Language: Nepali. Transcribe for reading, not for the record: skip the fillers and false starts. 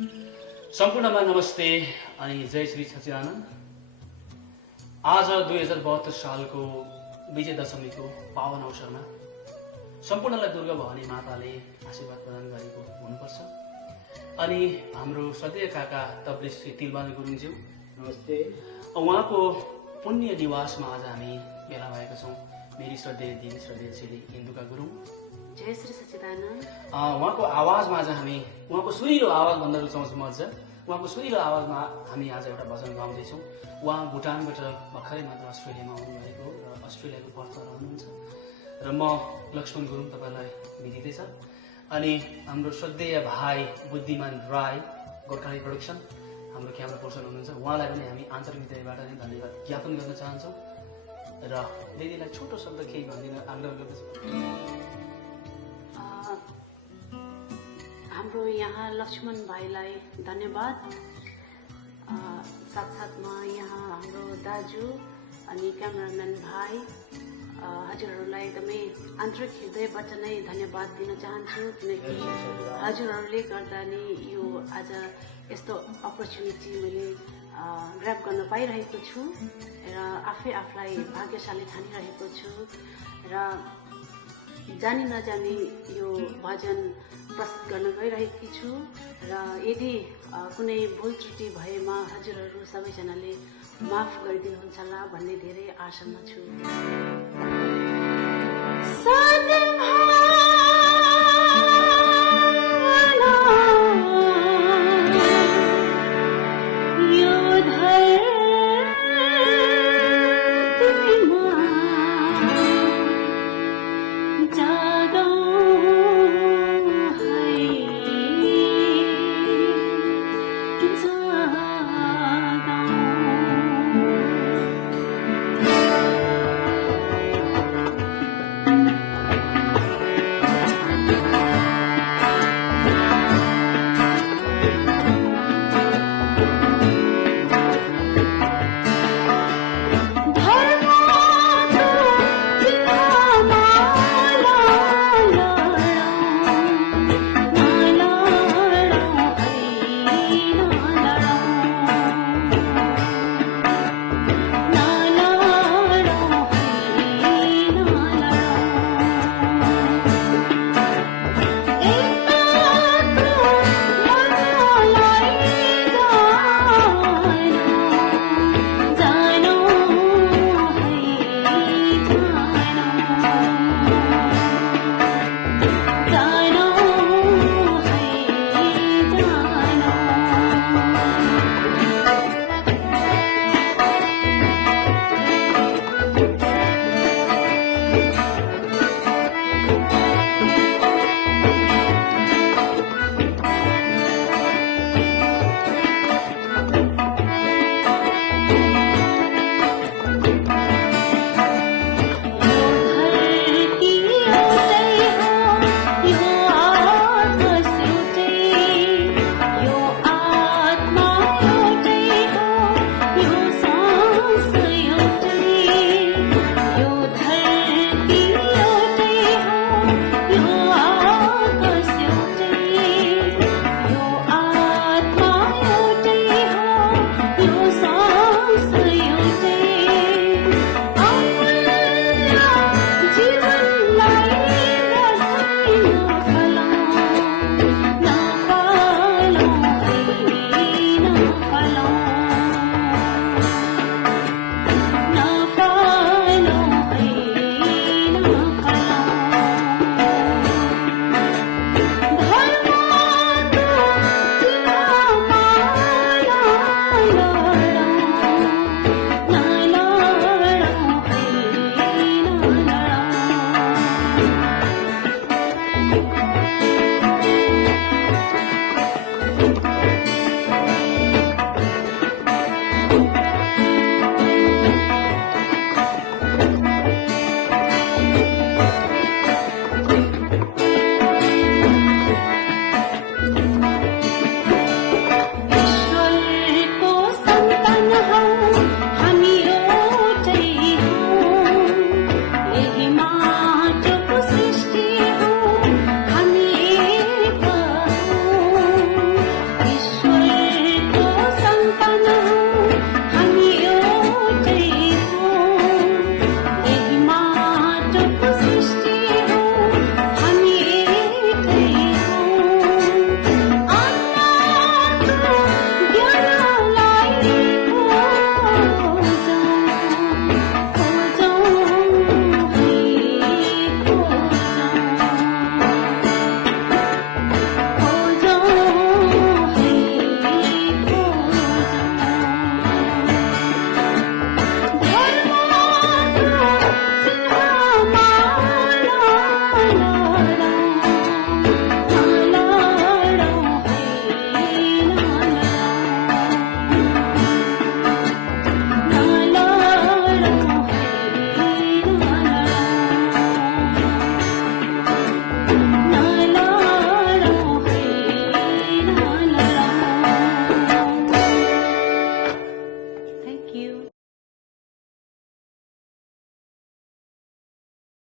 सम्पूर्णमा नमस्ते अनि जय श्री सच्चिदानन्द। आज 2072 सालको विजय दशमीको पावन अवसरमा सम्पूर्णलाई दुर्गा भवानी माताले आशीर्वाद प्रदान गरेको हुनुपर्छ। अनि हाम्रो सधैँ काका तब्लिस श्री तिलबहादुर गुरुङज्यू नमस्ते। उहाँको पुण्य निवासमा आज हामी भेला भएका छौँ। मेरी श्रद्धेय दिदी श्रद्धेय श्री इन्दुका गुरुङ, जय श्री सच्चिदानन्द। उहाँको आवाजमा आज हामी उहाँको सुरिलो आवाज भन्न रुचाउँछु म अझ। उहाँको सुरिलो आवाजमा हामी आज एउटा भजन गाउँदैछौँ। उहाँ भुटानबाट भर्खरै मात्र अस्ट्रेलियामा आउनुभएको र अस्ट्रेलियाको पर्थमा रहनुहुन्छ र म लक्ष्मण गुरुङ तपाईँलाई भेटिँदैछ। अनि हाम्रो श्रद्धेय भाइ बुद्धिमान राई गोर्खाली प्रोडक्सन हाम्रो क्यामेरा पर्सन हुनुहुन्छ, उहाँलाई पनि हामी आन्तरिक हृदयबाट नै धन्यवाद ज्ञापन गर्न चाहन्छौँ। र दिदीलाई छोटो शब्द केही भनिदिन आग्रह गर्दछु। हाम्रो यहाँ लक्ष्मण भाइलाई धन्यवाद। साथसाथमा यहाँ हाम्रो दाजु अनि क्यामेराम्यान भाइ हजुरहरूलाई एकदमै आन्तरिक हृदयबाट नै धन्यवाद दिन चाहन्छु, किनकि हजुरहरूले गर्दा नै यो आज यस्तो अपर्च्युनिटी मैले ग्र्याब गर्न पाइरहेको छु र आफै आफूलाई भाग्यशाली ठानिरहेको छु र जानी नजानी यो भजन प्रस्तुत गर्न गइरहेकी छु र यदि कुनै भुल त्रुटि भएमा हजुरहरू सबैजनाले माफ गरिदिनुहुन्छ होला भन्ने धेरै आशामा छु।